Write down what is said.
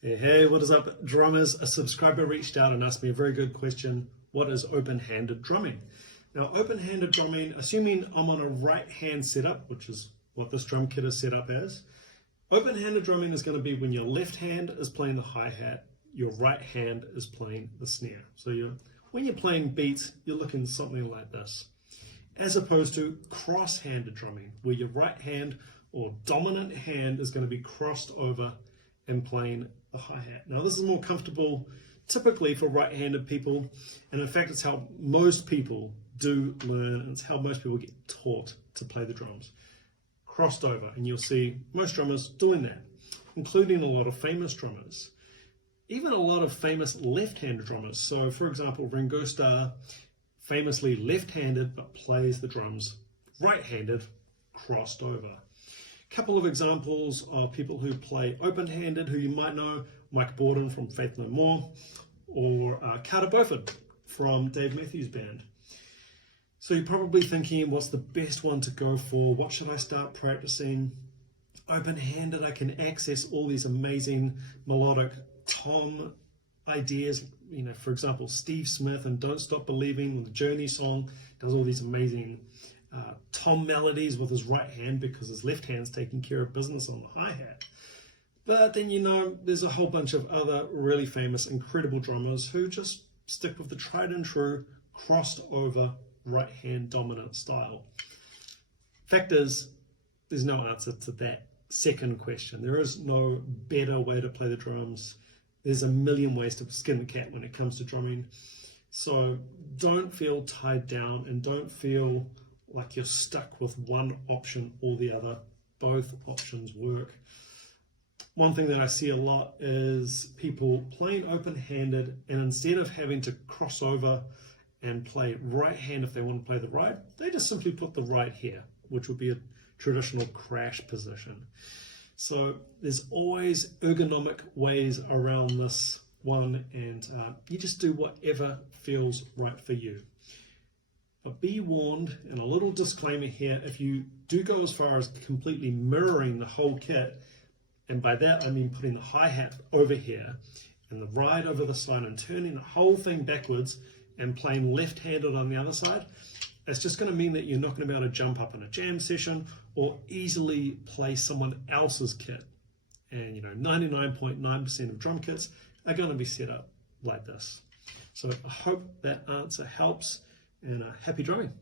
Hey, what is up, drummers? A subscriber reached out and asked me a very good question. What is open-handed drumming? Now, open-handed drumming, assuming I'm on a right-hand setup, which is what this drum kit is set up as, open-handed drumming is going to be when your left hand is playing the hi-hat, your right hand is playing the snare. So when you're playing beats, you're looking something like this. As opposed to cross-handed drumming, where your right hand or dominant hand is going to be crossed over and playing the hi-hat. Now, this is more comfortable typically for right-handed people, and in fact it's how most people do learn, and it's how most people get taught to play the drums. Crossed over, and you'll see most drummers doing that, including a lot of famous drummers, even a lot of famous left-handed drummers. So for example, Ringo Starr, famously left-handed but plays the drums right-handed, crossed over. Couple of examples of people who play open-handed who you might know: Mike Borden from Faith No More, or Carter Beauford from Dave Matthews Band. So you're probably thinking, what's the best one to go for? What should I start practicing? Open-handed, I can access all these amazing melodic tom ideas. You know, for example, Steve Smith and Don't Stop Believing, the Journey song, does all these amazing tom melodies with his right hand because his left hand's taking care of business on the hi-hat. But then, you know, there's a whole bunch of other really famous, incredible drummers who just stick with the tried and true crossed over right hand dominant style. Fact is, there's no answer to that second question. There is no better way to play the drums. There's a million ways to skin the cat when it comes to drumming. So don't feel tied down and don't feel like you're stuck with one option or the other. Both options work. One thing that I see a lot is people playing open-handed, and instead of having to cross over and play right hand if they want to play the right, they just simply put the right here, which would be a traditional crash position. So there's always ergonomic ways around this one, and you just do whatever feels right for you. But be warned, and a little disclaimer here, if you do go as far as completely mirroring the whole kit, and by that I mean putting the hi-hat over here and the ride over the side and turning the whole thing backwards and playing left-handed on the other side, it's just going to mean that you're not going to be able to jump up in a jam session or easily play someone else's kit. And you know, 99.9% of drum kits are going to be set up like this. So I hope that answer helps, and happy drumming.